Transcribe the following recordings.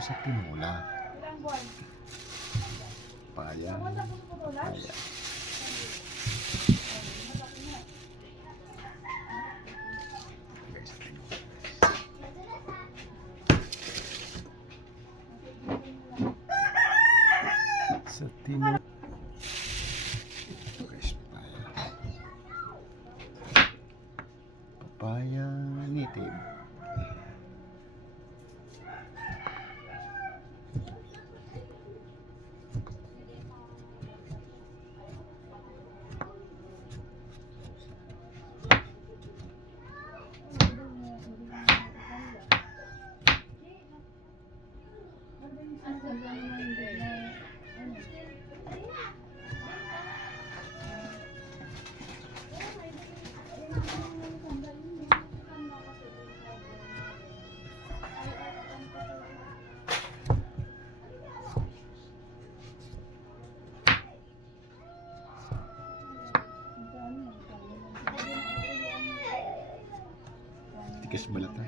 sa tinola. Ilang buwan? Papaya. Papaya. Sa tinola. Ito guys, papaya. Papaya native. Tigas balatan.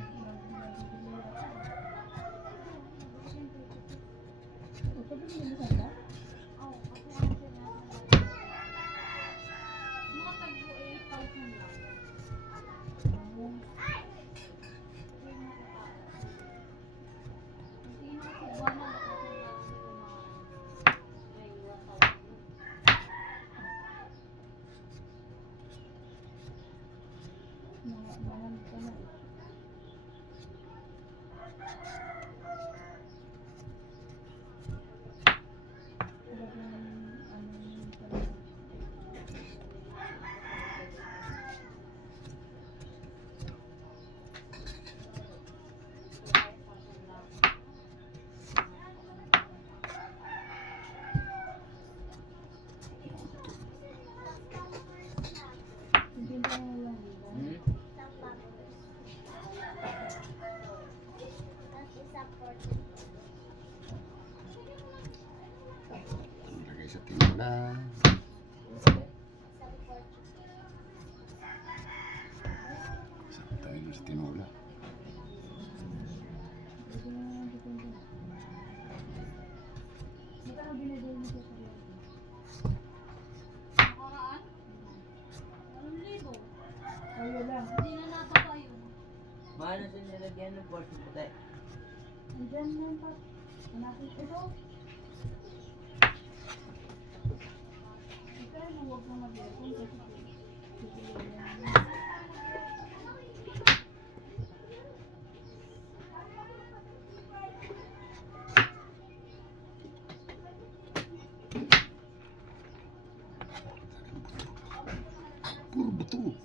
Lagay sa tinola. Sarap tayo sa tinola. Nakaraan? 8,000. Ayun lang. Hindi na natapa yun. Mahal na siya nilagyan ng portion puti. Andyan na pa. Hanapin ito. Ito ay huwag mo mag-ipon kasi bibili yan. Puro buto.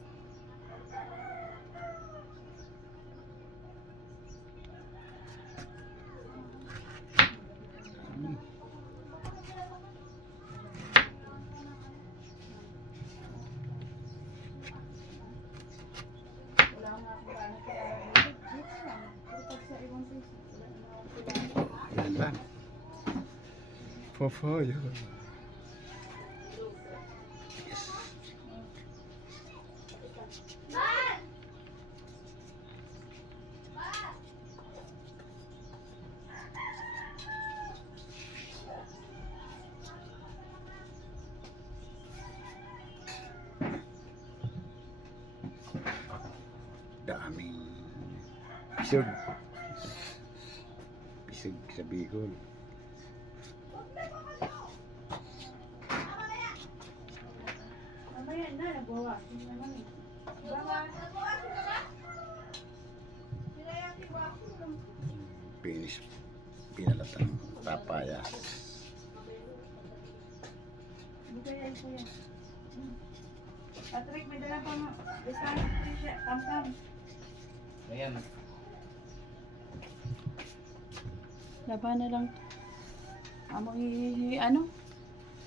Wala nga akong gano'n kaya dito lang. Pero pag sa ibang place, wala na akong kailangan. Yan lang. Papaya. Daming pisog. Pisog sa Bicol. Mamaya na, nagbawas. Hindi naman eh. Bawas. Finish. Pinalatan. Papaya. Hindi kaya ito yan. Patrick, may dala pa mo. Bistan, t-shirt, tam-tam. Ayan. Laban na lang. Amoy, ano?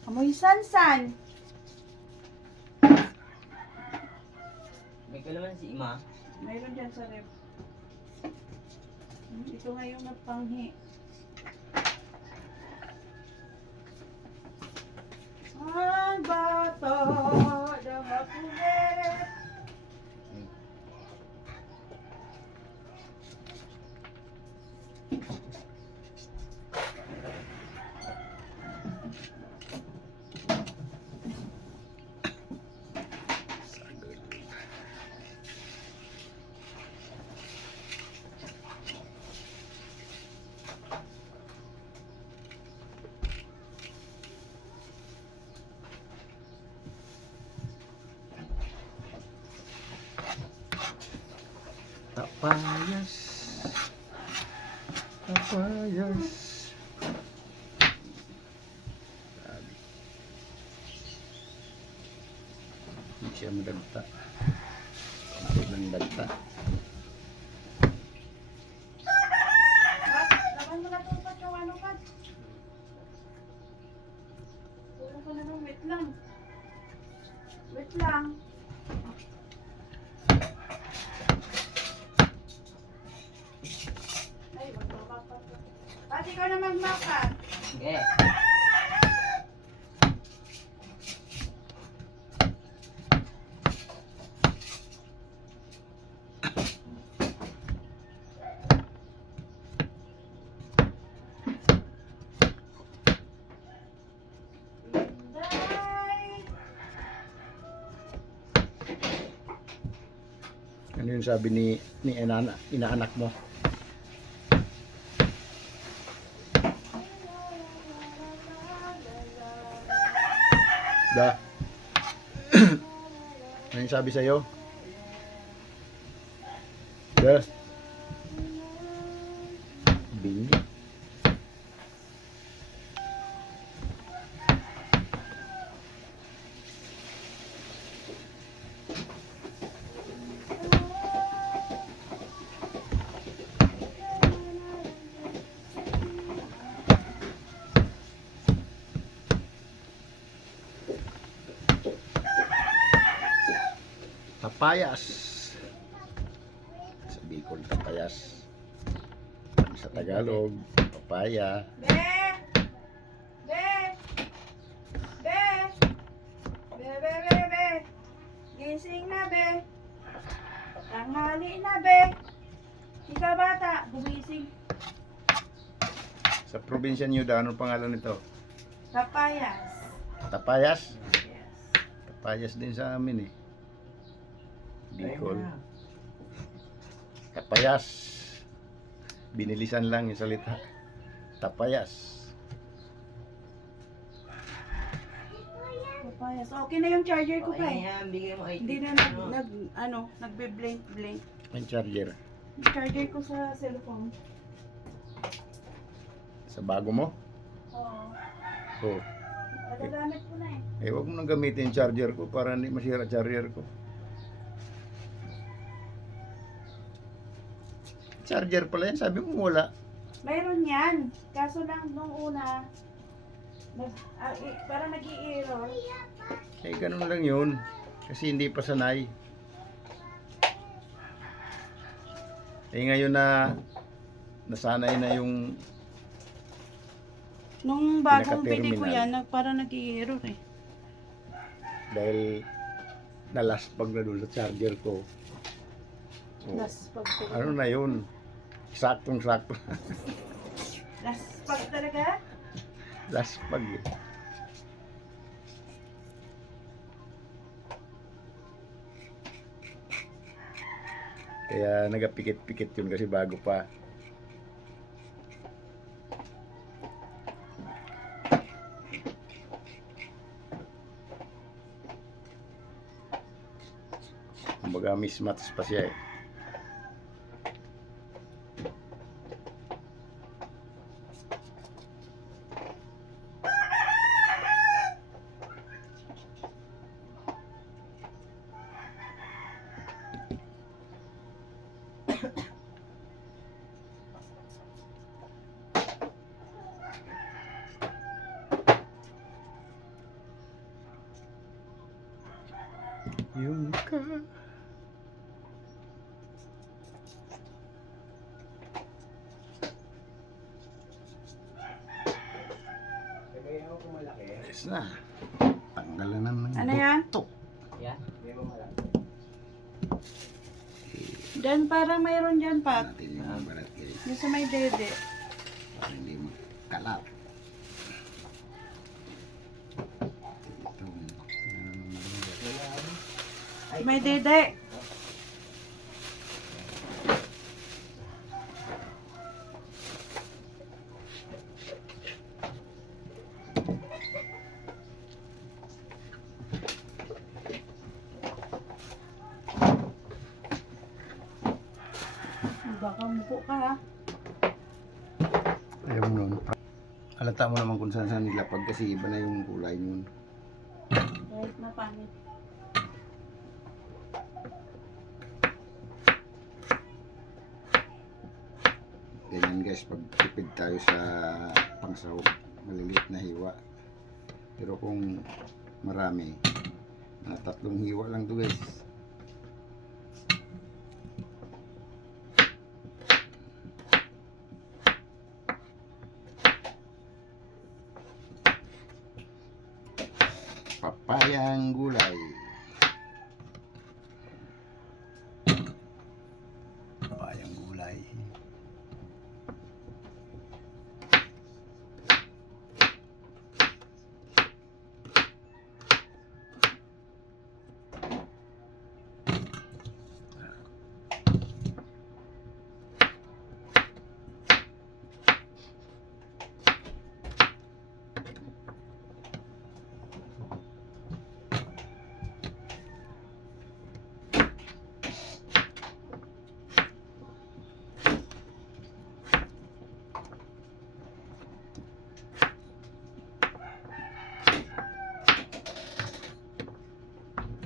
Amoy sansan. May kalaman si Ima. Mayroon dyan sa rep. Ito nga yung napanghi. Ang bato na mapulit. Tapayas. Tapayas. Grabe. Hindi siya madagta. Konti lang dagta. Pat, laban mo na ito, Pat, yung ano, Pat. Wala ko na nung wait lang. Wait lang. Ay, magpapapat. Pat, ikaw na magmapat. Sige. Day! Ano yung sabi ni inaanak mo? Da. Ano yung sabi sa'yo? Da. Bingi. Tapayas. Sa Bicol, tapayas. Sa Tagalog, papaya. Be! Be! Be! Be, be, be, be! Gising na, be! Tanghali na, be! Ika bata, gumising. Sa probinsya niyo, ano pangalan nito? Papayas. Tapayas? Yes. Tapayas din sa amin eh. Bicol. Ayun na. Tapayas. Binilisan lang yung salita. Tapayas. Papayas. Okay na yung charger ko pa Okay eh. yan, bigay mo 80. Hindi na nagbe-blink. Ang charger. Yung charger ko sa cellphone. Sa bago mo? Oo. Oh. Nagagamit ko na eh. Eh, huwag mo nang gamitin yung charger ko para hindi masira charger ko. Charger pala yan. Sabi mo wala. Mayroon yan. Kaso lang nung una, parang nag-i-error. Eh, ganun lang yun. Kasi hindi pa sanay. Eh, ngayon na nasanay na yung Nung bagong bili ko Pinaka-terminal. yan, parang nag-i-error eh. dahil nalaspag na doon sa charger ko. Oh, Last pag ano na yun? Saktong-sakto. Last pag talaga? Laspag eh. Kaya nagapikit-pikit yun kasi bago pa. Kumbaga mismatch pa siya eh. Yung ka. Ayos na. Tanggalan na ng Ano yan? buto. Yan. Diyan parang mayroon dyan, Pat. Natin yung mga balat eh. Yung sa may dede. Para hindi magkalap. Ito. May dede. baka muko ka ha. Ayaw mo nun. Halata mo naman kung saan nilapag kasi iba na yung kulay nun. Kahit na pangit. Ganyan guys, pag tipid tayo sa pangsahog, maliliit na hiwa. Pero kung marami, na 3 hiwa lang to guys. Papayang gulay. Papayang gulay.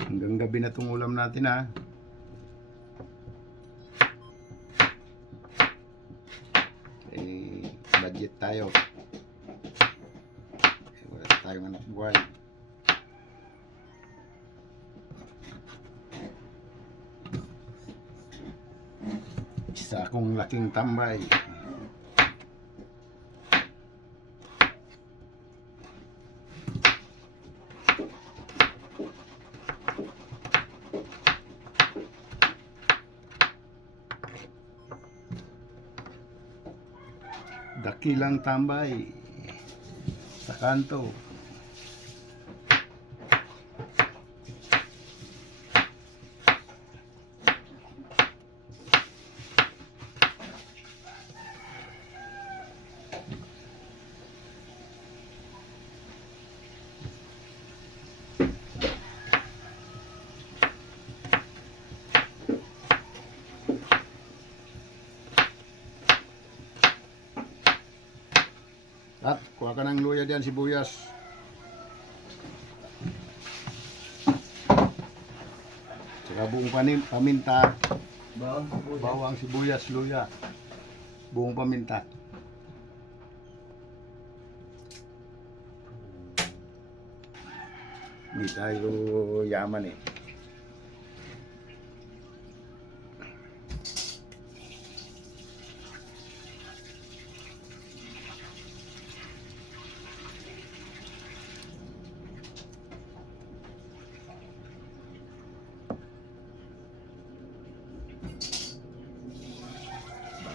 Hanggang gabi na itong ulam natin ha. Budget tayo. Wala tayong anak buhay. Isa akong laking tambay. Dakilang tambay sa kanto. At kuha ka ng luya diyan, sibuyas. Saka buong paminta, bawang, sibuyas, luya. Buong paminta. Hindi tayo yaman eh.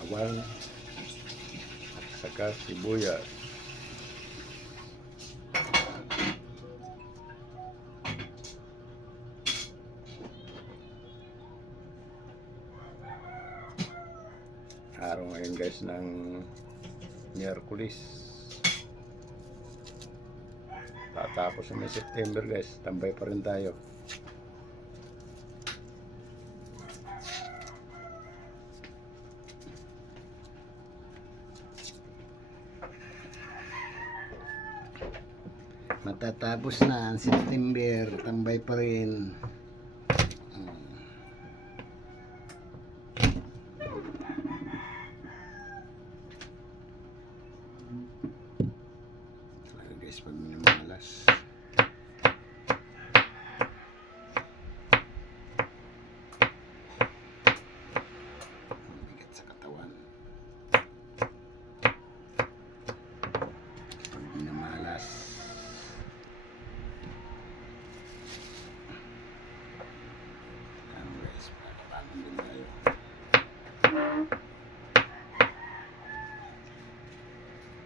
Bawang at saka sibuyas. Araw ngayon guys ng Miyerkules. Tatapos na may September guys, tambay pa rin tayo. Matatapos na ang September, tambay pa rin. Talaga guys, pag minamalas. Mabigat sa katawan. Pag minamalas.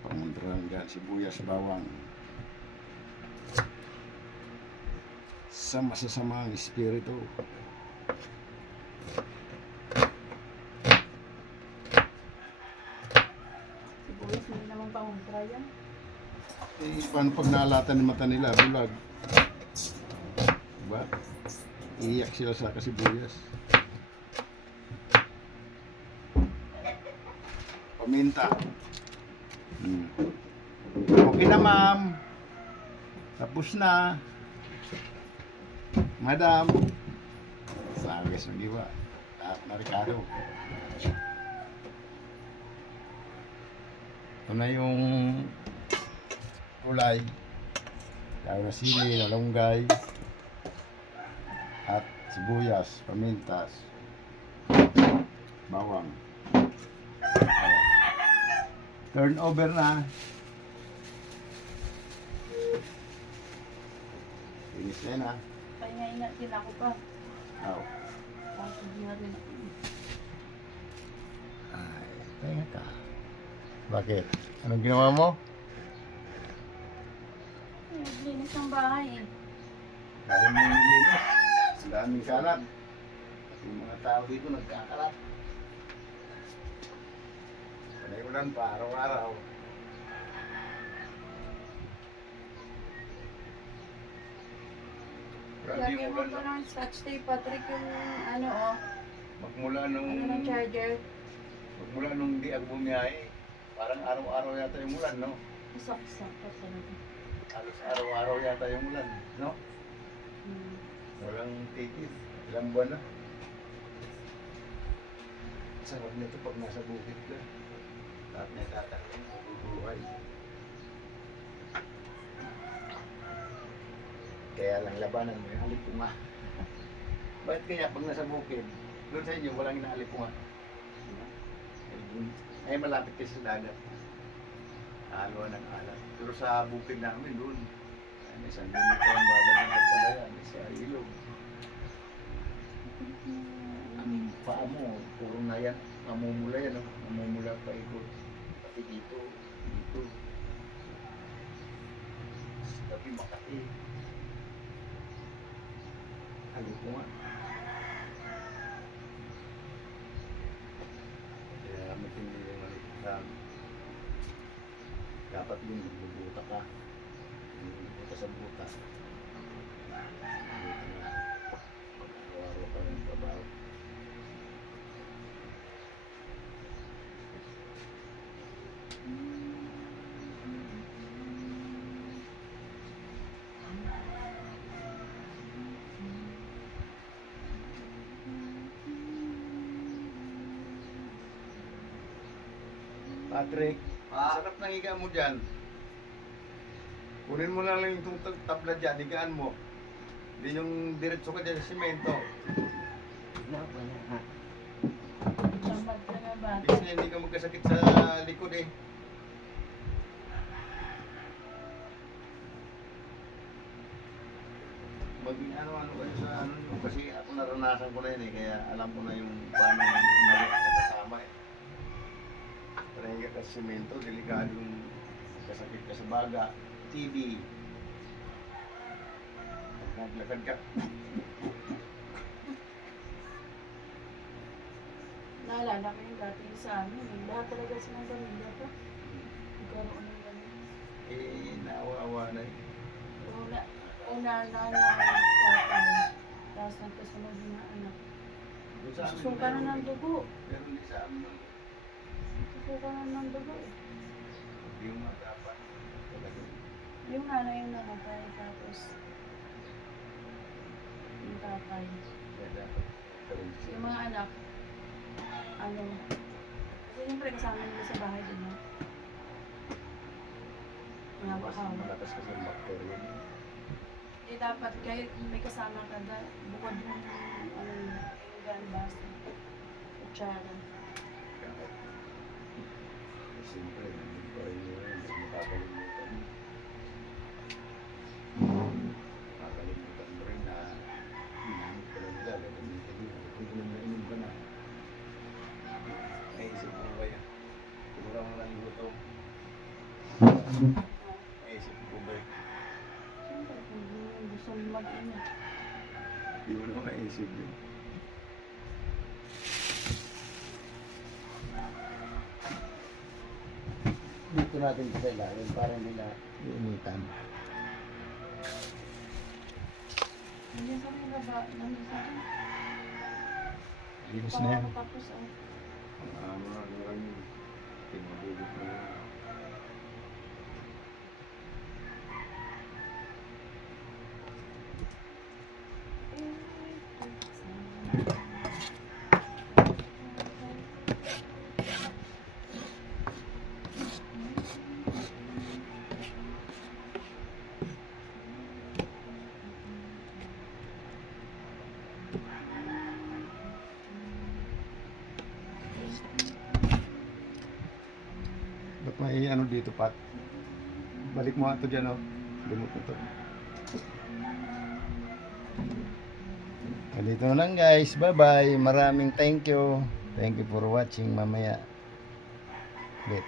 Pangundrahan dyan, sibuyas, bawang. Sa masasamang espiritu. Sibuyas hindi naman pangontra yan. Eh, paano pag naalatan ng mata nila, bulag? Diba? Iiyak sila sa kasibuyas. paminta. Okay na, ma'am. Tapos na. Madam. Sabi guys, mag-iwa. Lahat na Ricardo. Ito na yung ulay. Lalo na sili, lalunggay. At sibuyas, pamintas. Bawang. Turn over na. Finish na yun, ha. Pahinga-ingat din ako pa. Oh. Tapos na rin ako. Ay, pahinga ka. Bakit? Anong ginawa mo? Linis ng bahay eh. Dahil mo yung linis. Ang daming kalat. Yung mga tao dito nagkakalat. Panay ulan pa, araw-araw. Grabe Lagyan yung mo ulan. pa ng scotch tape, Patrick, yung ano oh. Magmula nung... Ano ng charger. Magmula nung di ako bumiyahe. Parang araw-araw yata yung ulan, no? Isak-isak pa talaga. Halos araw-araw yata yung ulan, no? Hmm. Walang tigil. Ilang buwan na. Sarap nito pag nasa bukid ka. Lahat na tatanong sa bubuhay. Kaya lang labanan mo yung alipunga. Bakit kaya pag nasa bukid, doon sa inyo walang inaalipunga? Ay malapit kayo sa dagat. Alawa ng alat. Pero sa bukid namin doon, may isang limit ang babalik at palayan, may sa ilog. Ang paa mo, puro na yan, namumula yan, no? Namumula pa ikot. Pati dito, dito. Tapi Makati. Hali ko nga. Kaya matindi yung halikan. Dapat yun, magbubuta ka. Magbubuta sa buta. Buta na. Araw-araw ka ng trabaho. Patrick, sarap ng higa mo dyan. Kunin mo na lang yung tabla dyan, higaan mo. Hindi yung diretso ka dyan sa simento. Tambad ka na ba? Kasi hindi ka magkasakit sa likod eh. Ano kayo sa ano nyo, kasi ako naranasan ko na yun eh, kaya alam ko na yung paano mali sa kasama eh. Para higa ka sa simento, delikado yung kasakit ka sa baga, TB. Pag naglakad ka, Naalala ko yung dati sa amin eh. Lahat talaga sa mga pamilya pa. Nagkaroon ng ganun. eh naawa-awa na eh. Una na tatay. Tapos nagkasunod yung mga anak. Doon sa amin, Susuka na ng dugo. Pero hindi sa amin, Susuka na ng dugo eh. hindi yung mga dapat. Talagang Yung nanay yung namatay. Tapos yung tatay. kaya dapat karoon Yung mga anak, ano, kasi siyempre kasama nila sa bahay din, no? Mga bakaw. malakas kasi yung bacteria niya. Eh, dapat kahit may kasama ka, bukod yung, ano, yung ganbasa, kutsara. Kaya, siyempre, hindi pa rin yun, hindi makakalimutan. Makakalimutan mo rin na ginamit ko lang nila, gagamitin nila. Kung kung nainom ka na, naisip mo ba yan? Kurang lang luto. Naisip mo ba yan? Siyempre, kung gusto mo mag-ina. Hindi mo naman naisip yun. Dito natin sa ilalim para hindi na iinitan. Nandiyan sa may baba, nandiyan sa akin. Linis na yan. Tapos, Ano lang yun. Pinadulog mo yun. Ba't may ano dito, Pat? Balik mo nga ito dyan, oh. Gamot na to. Dito na lang, guys. Bye-bye. Maraming thank you. Thank you for watching. Mamaya. Ulit.